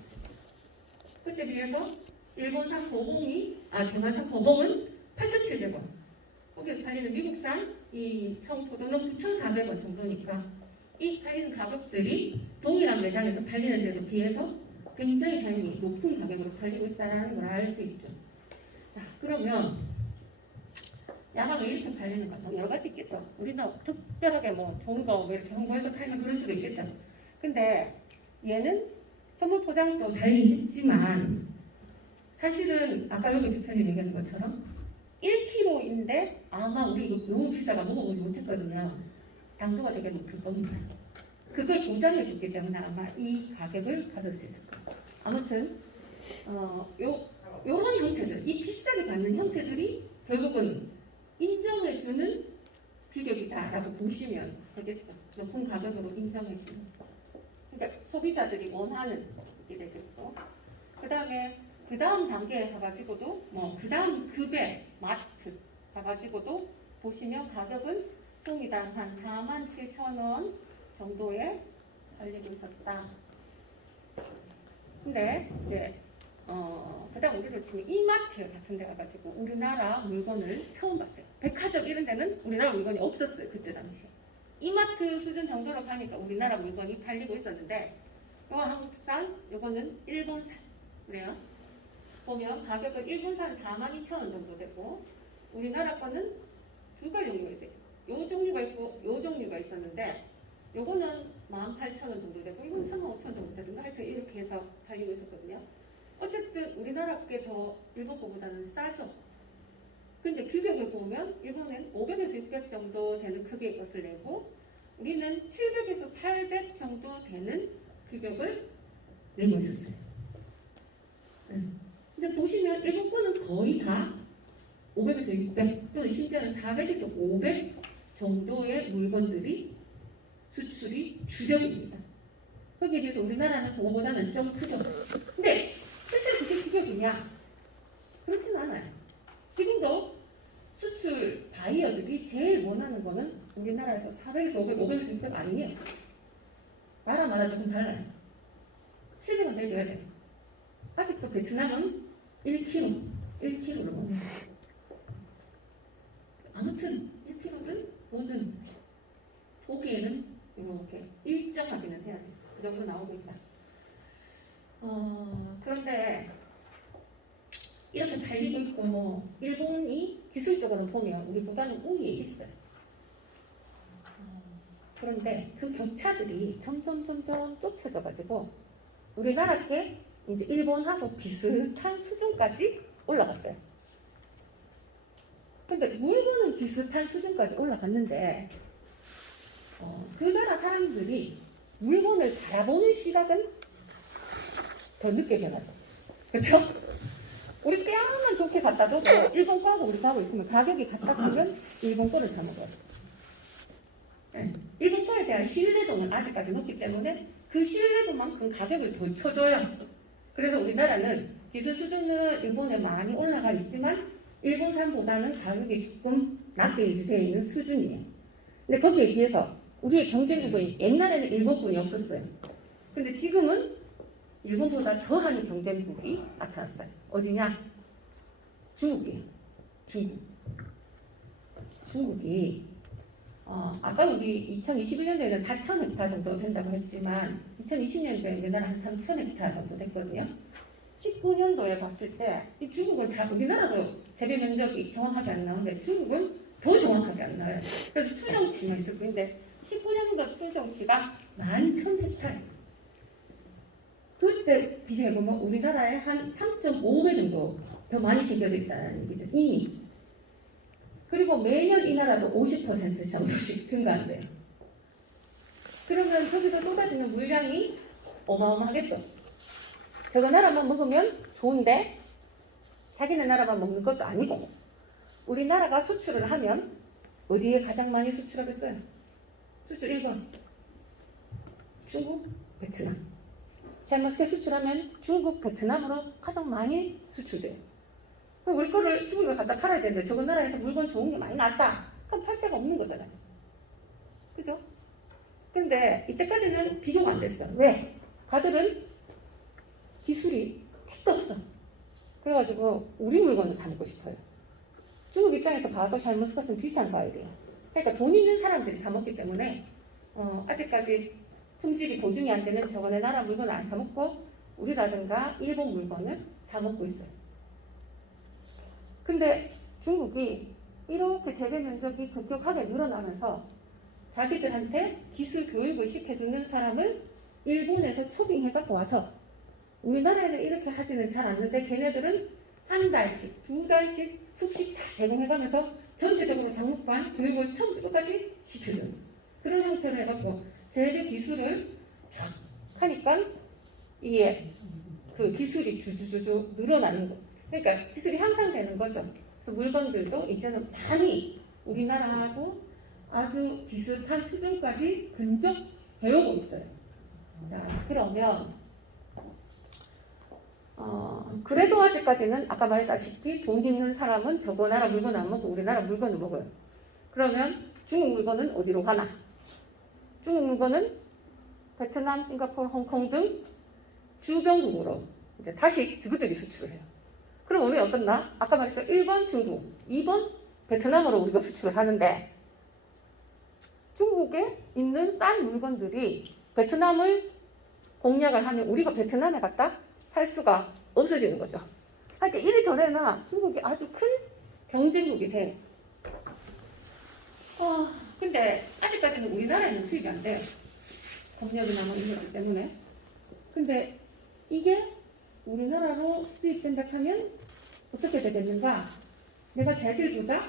그때 비해서 일본산 보봉이, 대만산 보봉은 8,700원. 거기서 팔리는 미국산 이 청포도는 9,400원 정도니까 이 팔리는 가격들이 동일한 매장에서 팔리는 데도 비해서 굉장히 차이가 높은 가격으로 팔리고 있다는 걸 알 수 있죠. 자, 그러면 야간 왜 이렇게 팔리는가? 뭐 여러 가지 있겠죠. 우리는 특별하게 뭐 좋은 거 뭐 이렇게 홍보해서 팔면 그럴 수도 있겠죠. 근데 얘는 선물 포장도 달리 했지만 사실은 아까 여기 대표님 얘기하는 것처럼 1kg인데 아마 우리 이거 너무 비싸가 먹어보지 못했거든요. 당도가 되게 높을 겁니다. 그걸 보장해 줬기 때문에 아마 이 가격을 받을 수 있을 거예요. 아무튼 요런 형태들, 이 비싸게 받는 형태들이 결국은 인정해주는 규격이다라고 보시면 되겠죠. 높은 가격으로 인정해주는. 그러니까 소비자들이 원하는 게 되겠고, 그 다음에 그 다음 단계에 가가지고도 그 다음 급의 마트 가가지고도 보시면 가격은 송이당 한 47,000원 정도에 팔리고 있었다. 근데 이제 그다음 우리를 치면 이마트 같은 데 가가지고 우리나라 물건을 처음 봤어요. 백화점 이런 데는 우리나라 물건이 없었어요. 그때 당시에. 이마트 수준 정도로 가니까 우리나라 물건이 팔리고 있었는데, 이거 한국산, 이거는 일본산. 그래요. 보면 가격은 일본산 42,000원 정도 되고, 우리나라 거는 두 가지 종류가 있어요. 요 종류가 있고 요 종류가 있었는데, 요거는 18,000원 정도 되고 이건 35,000원 정도 되던가 하여튼 이렇게 해서 팔리고 있었거든요. 어쨌든 우리나라 게 더 일본 거보다는 싸죠. 근데 규격을 보면 일본은 500에서 600 정도 되는 크기의 것을 내고 우리는 700에서 800 정도 되는 규격을 내고 있었어요. 근데 보시면 일본 거는 거의 다 500에서 600 또는 심지어는 400에서 500 정도의 물건들이 수출이 주력입니다. 거기에 비해서 우리나라는 그거보다는 좀 크죠. 근데 실제로 그게 규격이냐? 그렇진 않아요. 지금도 수출 바이어들이 제일 원하는 거는 우리나라에서 400에서 500, 500에서 600 아니에요. 나라마다 조금 달라요. 700원 내줘야 돼요. 아직도 베트남은 1kg를 먹는 거예요. 아무튼 1kg든 뭐든 보기에는 이렇게 일정하기는 해야 돼요. 그 정도 나오고 있다. 그런데 이렇게 달리고 있고 일본이 기술적으로 보면 우리보다는 우위에 있어요. 그런데 그 격차들이 점점 좁혀져가지고 우리나라 게 이제 일본하고 비슷한 수준까지 올라갔어요. 근데 물건은 비슷한 수준까지 올라갔는데 그 나라 사람들이 물건을 바라보는 시각은 더 늦게 변하죠. 그렇죠? 우리 뼈만 좋게 갖다 줘도 일본 거하고 우리 거하고 있으면 가격이 같다 그러면 일본 거를 사 먹어요. 네. 일본 거에 대한 신뢰도는 아직까지 높기 때문에 그 신뢰도만큼 가격을 더 쳐줘요. 그래서 우리나라는 기술 수준은 일본에 많이 올라가 있지만 일본산보다는 가격이 조금 낮게 유지되어 있는 수준이에요. 근데 거기에 비해서 우리의 경쟁국은 옛날에는 일본뿐이 없었어요. 근데 지금은 일본보다 더한 경쟁국이 나타났어요. 어디냐? 중국이에요. 중국이 아까 우리 2021년도에는 4,000헥타 정도 된다고 했지만 2020년도에 우리나라 한 3,000헥타 정도 됐거든요. 19년도에 봤을 때 이 중국은 우리나라도 재배 면적이 정확하게 안 나오는데 중국은 더 정확하게 안 나와요. 그래서 추정치만 있을 뿐인데 19년도 추정치가 11,000헥타예요. 그때 비교해보면 우리나라에 한 3.5배 정도 더 많이 심겨져 있다는 얘기죠. 이미. 그리고 매년 이 나라도 50% 정도씩 증가한대요. 그러면 저기서 쏟아지는 물량이 어마어마하겠죠. 저거 나라만 먹으면 좋은데 자기네 나라만 먹는 것도 아니고 우리나라가 수출을 하면 어디에 가장 많이 수출하겠어요? 수출 1번 중국, 베트남. 샤인머스켓 수출하면 중국, 베트남으로 가장 많이 수출돼요. 그럼 우리 거를 중국에 갖다 팔아야 되는데 저거 나라에서 물건 좋은 게 많이 나왔다. 그럼 팔 데가 없는 거잖아요. 그죠? 근데 이때까지는 비교가 안 됐어. 왜? 가들은 기술이 택도 없어. 그래가지고 우리 물건을 사 먹고 싶어요. 중국 입장에서 봐도 샤인머스켓은 비싼 과일이에요. 그러니까 돈 있는 사람들이 사 먹기 때문에 아직까지 품질이 보증이 안 되는 저거네 나라 물건을 안 사 먹고 우리라든가 일본 물건을 사 먹고 있어요. 근데 중국이 이렇게 재배 면적이 급격하게 늘어나면서 자기들한테 기술 교육을 시켜주는 사람을 일본에서 초빙해갖고 와서 우리나라에는 이렇게 하지는 잘 않는데 걔네들은 한 달씩, 두 달씩 숙식 다 제공해가면서 전체적으로 장목반 교육을 처음부터 끝까지 시켜줘요. 그런 형태로 해갖고 재배 기술을 쫙 하니까 이게 그 기술이 주주주주 늘어나는 거. 그러니까 기술이 향상되는 거죠. 그래서 물건들도 이제는 많이 우리나라하고 아주 비슷한 수준까지 근접 배우고 있어요. 자, 그러면 그래도 아직까지는 아까 말했다시피 돈 있는 사람은 저거 나라 물건 안 먹고 우리나라 물건을 먹어요. 그러면 중국 물건은 어디로 가나? 중국 물건은 베트남, 싱가포르, 홍콩 등 주변국으로 이제 다시 그들이 수출을 해요. 그럼 우리 어떻나? 아까 말했죠. 1번 중국, 2번 베트남으로 우리가 수출을 하는데 중국에 있는 싼 물건들이 베트남을 공략을 하면 우리가 베트남에 갔다 할 수가 없어지는 거죠. 하여튼 이리저리나 중국이 아주 큰 경쟁국이 돼요. 근데 아직까지는 우리나라에는 수입이 안 돼요. 검역이나 뭐 이런 것 때문에. 근데 이게 우리나라로 수입된다 하면 어떻게 되겠는가? 내가 쟤들보다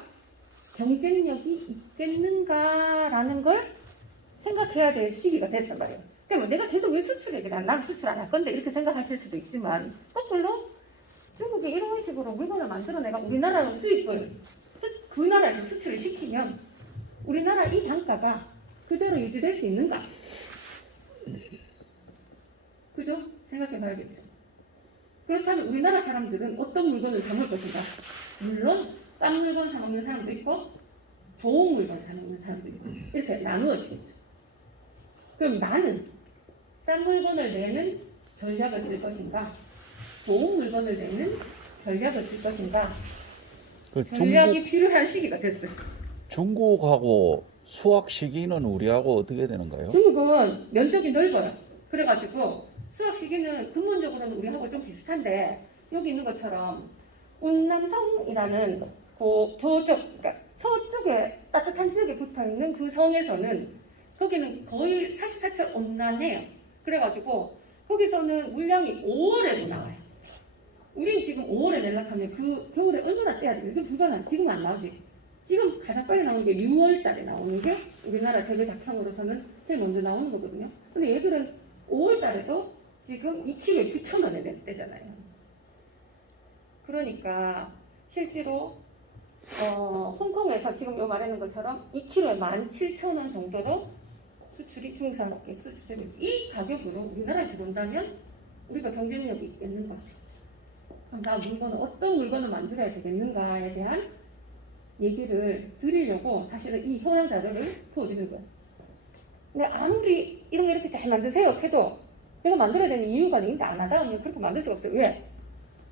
경쟁력이 있겠는가라는 걸 생각해야 될 시기가 됐단 말이에요. 그러니까 내가 계속 왜 수출해? 나는 수출 안 할 건데 이렇게 생각하실 수도 있지만 거꾸로 중국이 이런 식으로 물건을 만들어내가 우리나라로 수입을 그 나라에서 수출을 시키면 우리나라 이 단가가 그대로 유지될 수 있는가? 그죠? 생각해 봐야겠죠. 그렇다면 우리나라 사람들은 어떤 물건을 사 먹을 것인가? 물론 싼 물건 사 먹는 사람도 있고 좋은 물건 사 먹는 사람도 있고 이렇게 나누어지겠죠. 그럼 나는 싼 물건을 내는 전략을 쓸 것인가? 좋은 물건을 내는 전략을 쓸 것인가? 그 전략이 필요한 시기가 됐어요. 중국하고 수확 시기는 우리하고 어떻게 되는가요? 중국은 면적이 넓어요. 그래가지고 수확 시기는 근본적으로는 우리하고 좀 비슷한데 여기 있는 것처럼 운남성이라는 그러니까 서쪽에 따뜻한 지역에 붙어있는 그 성에서는 거기는 거의 사시사철 온난해요. 그래가지고 거기서는 물량이 5월에도 나와요. 우린 지금 5월에 내려가면 그 겨울에 얼마나 떼야 돼요? 이게 불가능해. 지금 안 나오지. 지금 가장 빨리 나오는 게 6월 달에 나오는 게 우리나라 재배 작황으로서는 제일 먼저 나오는 거거든요. 근데 얘들은 5월 달에도 지금 2kg에 9,000원에 떼잖아요. 그러니까 실제로 홍콩에서 지금 요 말하는 것처럼 2kg에 17,000원 정도로 수출이 중국산업계 수출이 이 가격으로 우리나라에 들어온다면 우리가 경쟁력이 있겠는가? 그럼 나 물건을 어떤 물건을 만들어야 되겠는가에 대한 얘기를 드리려고 사실은 이 현황 자료를 보여드리는 거예요. 근데 아무리 이런 거 이렇게 잘 만드세요 해도 내가 만들어야 되는 이유가 있는데 안 하다 보면 그렇게 만들 수가 없어요. 왜?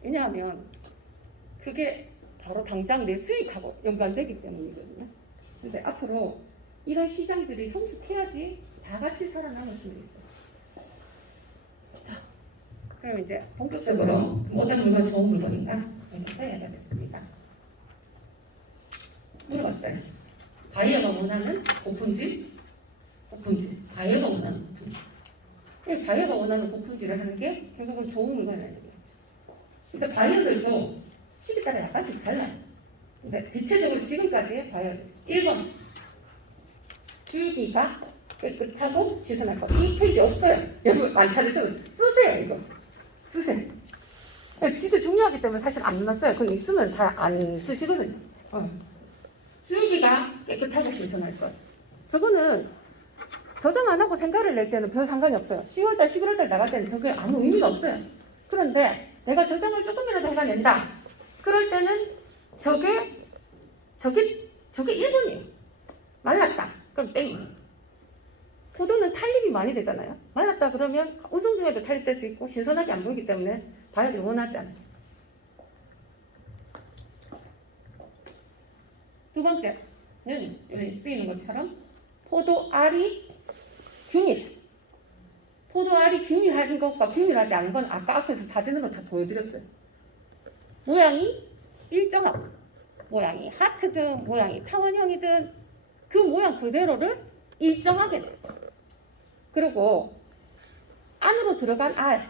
왜냐하면 그게 바로 당장 내 수익하고 연관되기 때문이거든요. 근데 앞으로 이런 시장들이 성숙해야지 다 같이 살아남을 수 있어요. 자, 그럼 이제 본격적으로 어떤 물건 좋은 물건인가 여기서 해야겠습니다. 물어봤어요. 바이어가 원하는 오픈집, 바이어가 원하는 오픈집. 이 바이오가 원하는 고품질을 하는 게 결국은 좋은 물건이 아니에요. 그러니까 바이오들도 시기 따라 약간씩 달라요. 근데 대체적으로 지금까지의 바이오 1번 줄기가 깨끗하고 시선할 거. 이 페이지 없어요. 여러분 안 찾으셔도 쓰세요. 이거 쓰세요. 진짜 중요하기 때문에 사실 안 넣었어요. 그거 있으면 잘 안 쓰시거든요. 줄기가 깨끗하고 신선할 것. 저거는 저장 안 하고 생가를 낼 때는 별 상관이 없어요. 10월달, 11월달 나갈 때는 저게 아무 의미가 없어요. 그런데 내가 저장을 조금이라도 해가낸다. 그럴 때는 저게 1번이에요. 말랐다. 그럼 땡이에요. 포도는 탄립이 많이 되잖아요. 말랐다 그러면 어느 정도에도 탄립될 수 있고 신선하게 안 보이기 때문에 바이오들이 원하지 않아요. 두 번째는 여기 쓰이는 것처럼 포도알이 균일. 포도알이 균일한 것과 균일하지 않은 건 아까 앞에서 사진으로 다 보여드렸어요. 모양이 일정하고 모양이 하트든 모양이 타원형이든 그 모양 그대로를 일정하게 내. 그리고 안으로 들어간 알,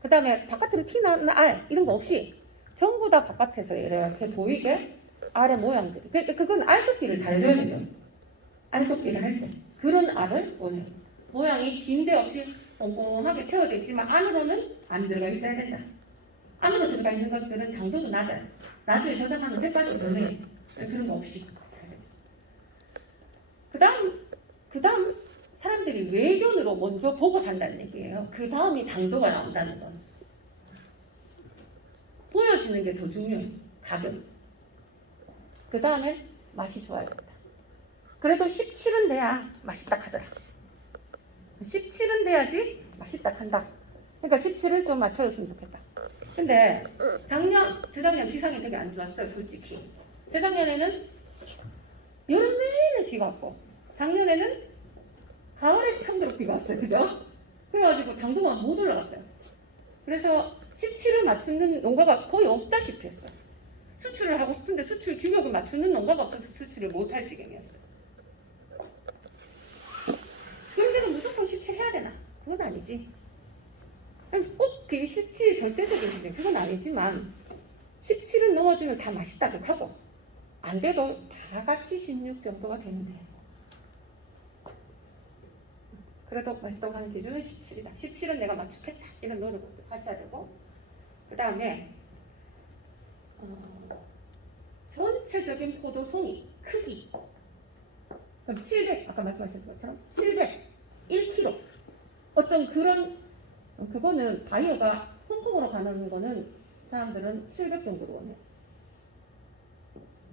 그 다음에 바깥으로 튀어나오는 알 이런 거 없이 전부 다 바깥에서 이렇게 보이게 알의 모양들. 그건 알 섞기를 잘 줘야 되죠. 알 섞기를 할 때 그런 알을 원해요. 모양이 빈대 없이 꼼꼼하게 채워져 있지만 안으로는 안 들어가 있어야 된다. 안으로 들어가 있는 것들은 당도도 낮아요. 나중에 저장하면 색깔도 변해요. 그런 거 없이. 그 다음 사람들이 외견으로 먼저 보고 산다는 얘기예요. 그 다음이 당도가 나온다는 건. 보여지는 게 더 중요해요. 가격. 그 다음에 맛이 좋아야 된다. 그래도 17은 돼야 맛있다 하더라. 17은 돼야지 맛있다 한다. 그러니까 17을 좀 맞춰줬으면 좋겠다. 근데 재작년 기상이 되게 안 좋았어요. 솔직히. 재작년에는 여름 내내 비가 왔고 작년에는 가을에 처음 들어 비가 왔어요. 그죠? 그래가지고 당도가 못 올라갔어요. 그래서 17을 맞추는 농가가 거의 없다시피 했어요. 수출을 하고 싶은데 수출 규격을 맞추는 농가가 없어서 수출을 못할 지경이었어요. 그런데는 무조건 17 해야 되나? 그건 아니지. 꼭 그게 17 절대적인 기준 그건 아니지만 17은 넣어주면 다 맛있다고 하고 안 돼도 다 같이 16 정도가 되는데 그래도 맛있다고 하는 기준은 17이다. 17은 내가 맞추겠다. 이런 노력을 하셔야 되고 그 다음에 전체적인 포도 송이 크기 그럼 700 아까 말씀하신 것처럼 700 1kg 어떤 그런 그거는 바이오가 홍콩으로 가는 거는 사람들은 700 정도로 원해요.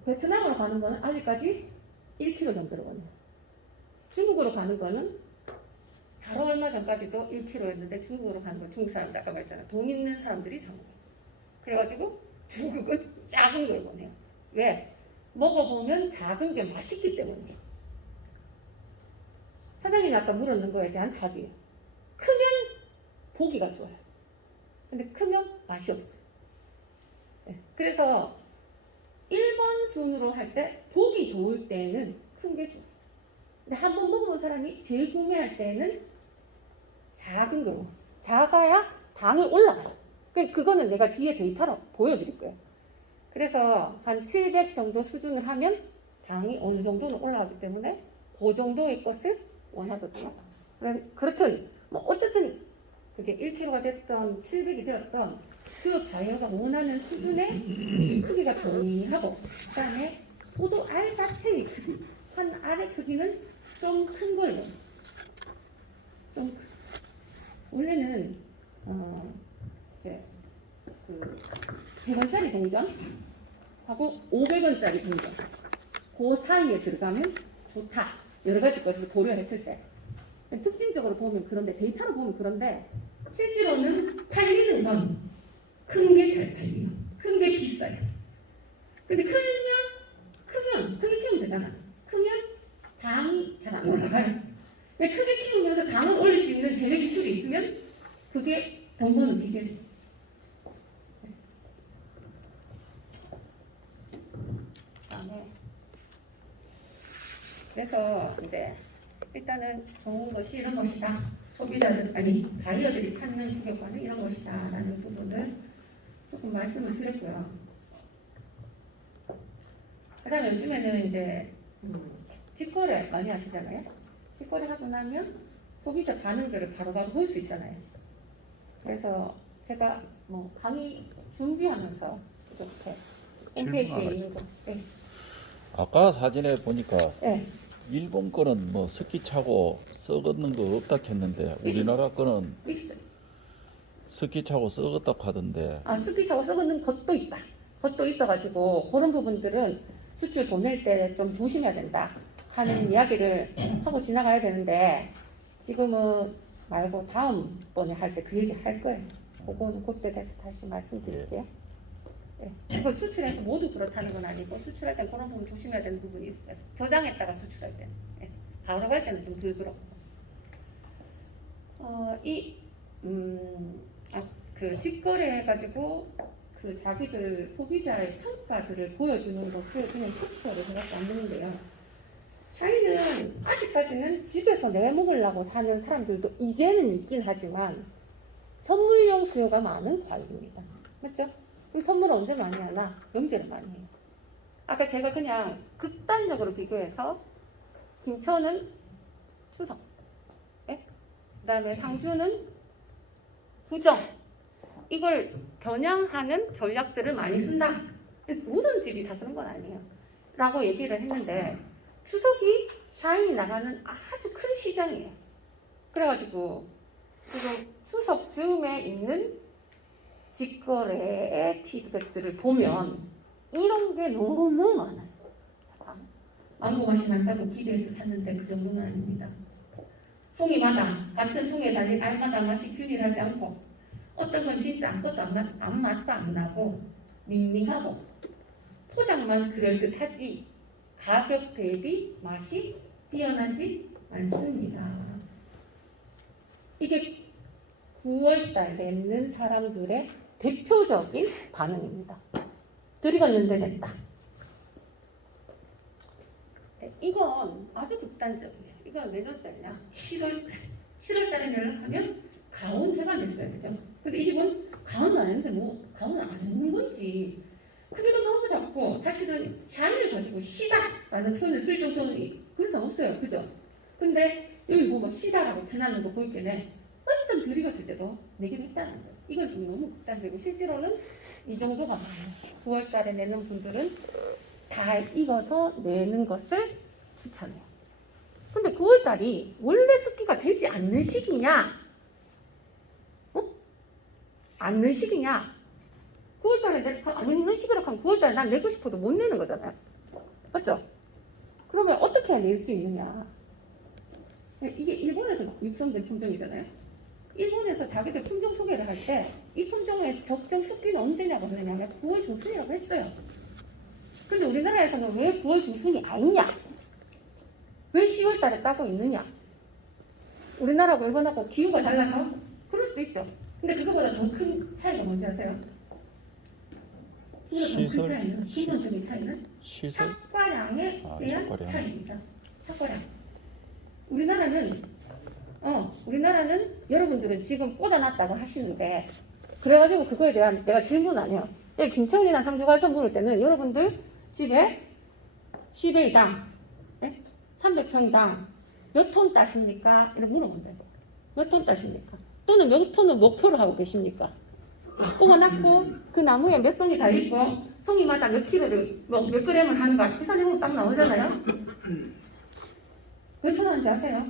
베트남으로 가는 거는 아직까지 1kg 정도로 원해요. 중국으로 가는 거는 바로 얼마 전까지도 1kg였는데 중국으로 가는 거 중국 사람들 아까 말했잖아요. 돈 있는 사람들이 사는 거예요. 그래가지고 중국은 작은 걸 원해요. 왜? 먹어보면 작은 게 맛있기 때문이에요. 사장님이 아까 물었는 거에 대한 답이에요. 크면 보기가 좋아요. 근데 크면 맛이 없어요. 네. 그래서 1번 순으로 할 때 보기 좋을 때는 큰 게 좋아요. 근데 한 번 먹어본 사람이 재구매할 때는 작은 걸로 작아야 당이 올라가요. 그거는 내가 뒤에 데이터로 보여드릴 거예요. 그래서 한 700 정도 수준을 하면 당이 어느 정도는 올라가기 때문에 그 정도의 것을 원하거든요. 그렇든 뭐 어쨌든 그게 1kg가 됐던 700이 되었던 그 바이오가 원하는 수준의 크기가 동일하고 그 다음에 포도 알 자체의 크기 한 알의 크기는 좀 큰 걸로 좀 원래는 이제 그 100원짜리 동전 하고 500원짜리 동전 그 사이에 들어가면 좋다. 여러 가지 것을 고려했을 때 특징적으로 보면 그런데 데이터로 보면 그런데 실제로는 팔리는 건 큰 게 잘 팔려요. 큰 게 비싸요. 근데 크게 키우면 되잖아. 크면 당이 잘 안 올라가요. 왜 크게 키우면서 당을 올릴 수 있는 재배 기술이 있으면 그게 돈 버는 기계예요. 그래서 이제 일단은 좋은 것이 이런 것이다. 소비자들 아니 바이어들이 찾는 주격관은 이런 것이다라는 부분을 조금 말씀을 드렸고요. 그다음에 요즘에는 이제 직거래 많이 하시잖아요. 직거래 하고 나면 소비자 반응들을 바로바로 볼 수 있잖아요. 그래서 제가 뭐 강의 준비하면서 이렇게 홈페이지에 있는 거. 네. 아까 사진에 보니까 네. 일본 거는 뭐 스키 차고 썩었는 거 없다 했는데 우리나라 거는 있어요. 스키 차고 썩었다 하던데. 아, 스키 차고 썩는 것도 있다. 것도 있어가지고 그런 부분들은 수출 보낼 때 좀 조심해야 된다 하는 이야기를 하고 지나가야 되는데 지금은 말고 다음번에 할 때 그 얘기 할 거예요. 그거는 그때 돼서 다시 말씀드릴게요. 네. 그거 수출해서 모두 그렇다는 건 아니고 수출할 때 그런 부분 조심해야 되는 부분이 있어요. 저장했다가 수출할 때는. 네. 바로 갈 때는 좀 덜 그렇고. 그 직거래 해가지고 그 자기들 소비자의 평가들을 보여주는 것을 그냥 캡처를 해갖고 안 되는데요. 샤이는 아직까지는 집에서 내 먹으려고 사는 사람들도 이제는 있긴 하지만 선물용 수요가 많은 과일입니다. 맞죠? 이 선물 언제 많이 하나? 명절에 많이 해요. 아까 제가 그냥 극단적으로 비교해서 김천은 추석, 네? 그 다음에 상주는 구정, 이걸 겨냥하는 전략들을 많이 쓴다. 모든 집이 다 그런 건 아니에요. 라고 얘기를 했는데 추석이 샤인이 나가는 아주 큰 시장이에요. 그래가지고 지금 추석 즈음에 있는 직거래의 피드백들을 보면 이런 게 너무 많아요. 망고 맛이 난다고 기대해서 샀는데 그 정도는 아닙니다. 송이마다 같은 송이에 달린 알마다 맛이 균일하지 않고 어떤 건 진짜 아무것도 아무 맛도 안 나고 밍밍하고 포장만 그럴듯하지 가격 대비 맛이 뛰어나지 않습니다. 이게 9월달 맺는 사람들의 대표적인 반응입니다. 들이갔는데 냈다. 네, 이건 아주 극단적이에요. 이건 몇 월달이냐? 7월달에 연락하면 가온회가 냈어요. 그죠? 근데 이 집은 가온은 아닌데 뭐 가온은 안 먹는 건지 크기도 너무 작고 사실은 샤인을 가지고 시다라는 표현을 쓸 정도는 그런 사람 없어요. 그죠? 근데 여기 보면 시다라고 표현하는 거 보일 때는 완전 덜 익었을 때도 내기도 했다는 거예요. 이건 좀 너무 극단적이고 실제로는 이 정도가 많아요. 9월달에 내는 분들은 다 익어서 내는 것을 추천해요. 근데 9월달이 원래 습기가 되지 않는 시기냐? 않는 시기냐? 9월달에 않는 시기로 하면 9월달에 난 내고 싶어도 못 내는 거잖아요. 맞죠? 그러면 어떻게 낼 수 있느냐? 이게 일본에서 육성된 품종이잖아요. 일본에서 자기들 품종 소개를 할 때 이 품종의 적정 습기는 언제냐고 하느냐면 9월 중순이라고 했어요. 근데 우리나라에서는 왜 9월 중순이 아니냐? 왜 10월 달에 따고 있느냐? 우리나라하고 일본하고 기후가 달라서? 그럴 수도 있죠. 근데 그거보다 더 큰 차이가 뭔지 아세요? 그거보다 더 큰 차이는, 근본적인 차이는 착과량에 대한 착과량. 차이입니다. 착과량. 우리나라는 여러분들은 지금 꽂아놨다고 하시는데 그래가지고 그거에 대한 내가 질문 안 해요. 김천이나 상주 가서 물을 때는 여러분들 집에 10회당 300평당 몇 톤 따십니까? 이렇게 물어본대요. 몇 톤 따십니까? 또는 몇 톤을 목표로 하고 계십니까? 꽂아놨고 그 나무에 몇 송이 달리고 송이마다 몇 킬로를 몇 그램을 하는가 계산해보면 딱 나오잖아요. 몇 톤 하는지 아세요?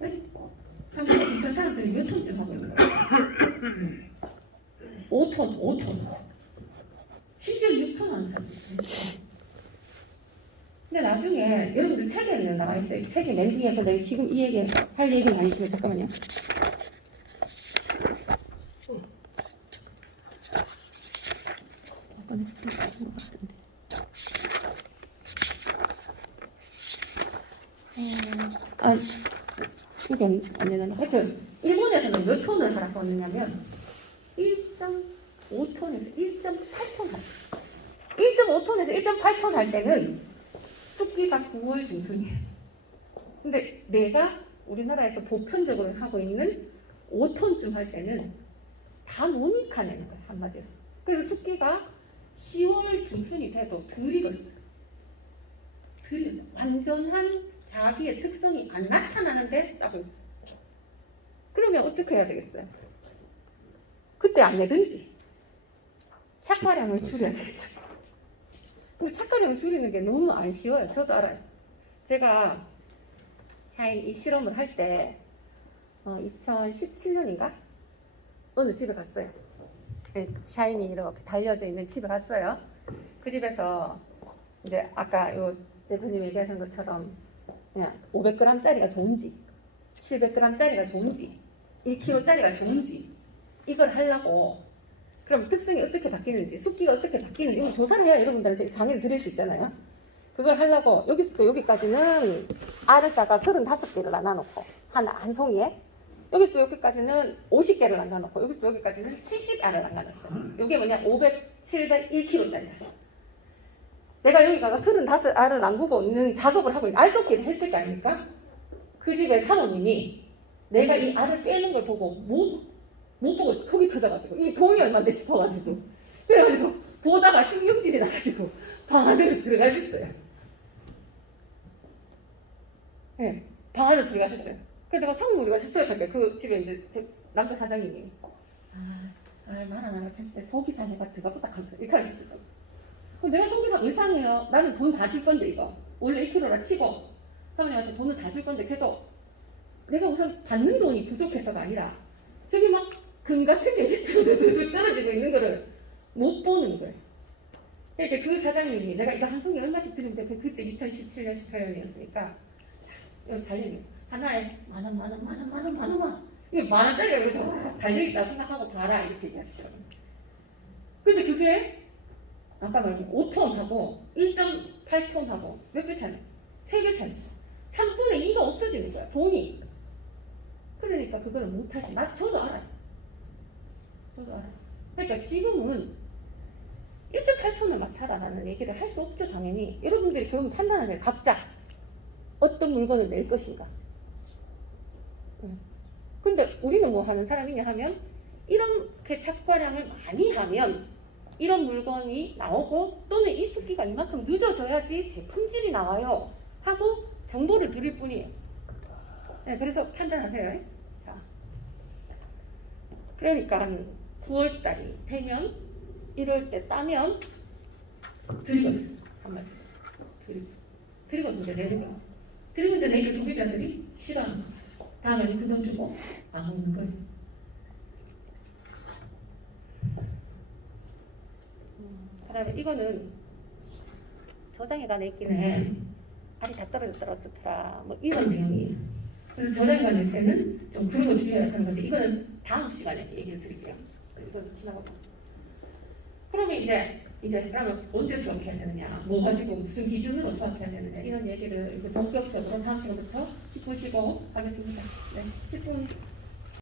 네? 상대가 김천 사람들이 몇 톤쯤 하고 있는 거예요? 5톤. 심지어 6톤 하는 사람도 있어요. 근데 나중에 여러분들 책에 나와 있어요. 책에 맨 뒤에 내가 지금 이 얘기 할 얘기는 아니지만 잠깐만요. 이게 안 되나? 하여튼 일본에서는 몇 톤을 하라고 하느냐면 1.5톤에서 1.8톤 할 때 1.5톤에서 1.8톤 할 때는 습기가 9월 중순이에요. 근데 내가 우리나라에서 보편적으로 하고 있는 5톤쯤 할 때는 다 못 익혀내는 거예요, 한마디로. 그래서 숙기가 10월 중순이 돼도 덜 익었어요. 덜 익었어요. 완전한 자기의 특성이 안 나타나는데 따고 있어요. 그러면 어떻게 해야 되겠어요? 그때 안 내든지 착과량을 줄여야 되겠죠. 근데 착과량을 줄이는 게 너무 안 쉬워요. 저도 알아요. 제가 샤인 이 실험을 할 때 2017년인가? 어느 집에 갔어요. 네, 샤인이 이렇게 달려져 있는 집에 갔어요. 그 집에서 이제 아까 요 대표님 얘기하신 것처럼 그냥 500g짜리가 좋은지 700g짜리가 좋은지 1kg짜리가 좋은지 이걸 하려고 그럼 특성이 어떻게 바뀌는지 숙기가 어떻게 바뀌는지 이걸 조사를 해야 여러분들한테 강의를 드릴 수 있잖아요. 그걸 하려고 여기서부터 여기까지는 알을 따가 35개를 나눠놓고 한 송이에 여기서부터 여기까지는 50개를 남겨놓고 여기서부터 여기까지는 70알을 남겨놨어요. 이게 뭐냐 500, 700, 1kg짜리. 내가 여기다가 35알을 남기고 있는 작업을 하고 있는 알속기를 했을 거 아닙니까? 그 집의 사모님이 내가 이 알을 빼는 걸 보고 못 보고 속이 터져가지고 이 돈이 얼마인데 싶어가지고 그래가지고 보다가 신경질이 나가지고 방 안으로 들어가셨어요. 네, 방 안으로 들어가셨어요. 그래서 내가 상무를 가셨어요. 그 집에 이제 남자 사장님이 말 안 할텐데 속이상 해가 들어가보다 하면서 이렇게 하셨어요. 내가 속이상 의상해요. 나는 돈 다 줄 건데 이거 원래 1kg라 치고 사모님한테 돈을 다 줄 건데 걔도 내가 우선 받는 돈이 부족해서가 아니라 저기 막 금 같은 게 밑으로 떨어지고 있는 거를 못 보는 거예요. 그러니까 그 사장님이 내가 이거 한 송이 얼마씩 드는데 그때 2017년 18년이었으니까 여기 달려있는 하나에 만 원. 이게 만 원짜리가 여기 달려있다 생각하고 봐라 이렇게 얘기하시더라고요. 근데 그게 아까 말한 5톤하고 1.8톤하고 몇 배 차이? 3배 차이. 3분의 2가 없어지는 거야 돈이. 그러니까 그거를 못하지. 저도 알아요. 그러니까 지금은 1.8톤을 맞춰라라는 얘기를 할 수 없죠. 당연히 여러분들이 결국 판단하세요. 각자 어떤 물건을 낼 것인가. 근데 우리는 뭐 하는 사람이냐 하면 이렇게 착과량을 많이 하면 이런 물건이 나오고 또는 이 숙기가 이만큼 늦어져야지 제품질이 나와요 하고 정보를 드릴 뿐이에요. 네, 그래서 판단하세요. 자, 그러니까 9월달이 되면 1월 때 따면 드리거스 한마디로 드리거스 이제 내는 거야. 드리고 이제 내니까 소비자들이 싫어하는 거야. 다음에는 그 돈 주고 안 먹는 거예요. 그다음에 이거는 저장해가 냈기네. 알이 다 떨어졌더라 어떻더라 뭐 이런 내용이에요. 그래서 저장해가 낼 때는 좀 그런 거 주의해야 하는 건데 이거는 다음 시간에 얘기를 드릴게요. 이거 지나가고. 그러면 이제 그러면 언제 수확해야 되느냐, 뭐 가지고 무슨 기준으로 수확해야 되느냐 이런 얘기를 이제 본격적으로 다음 시간부터 10분 쉬고 하겠습니다. 네, 10분.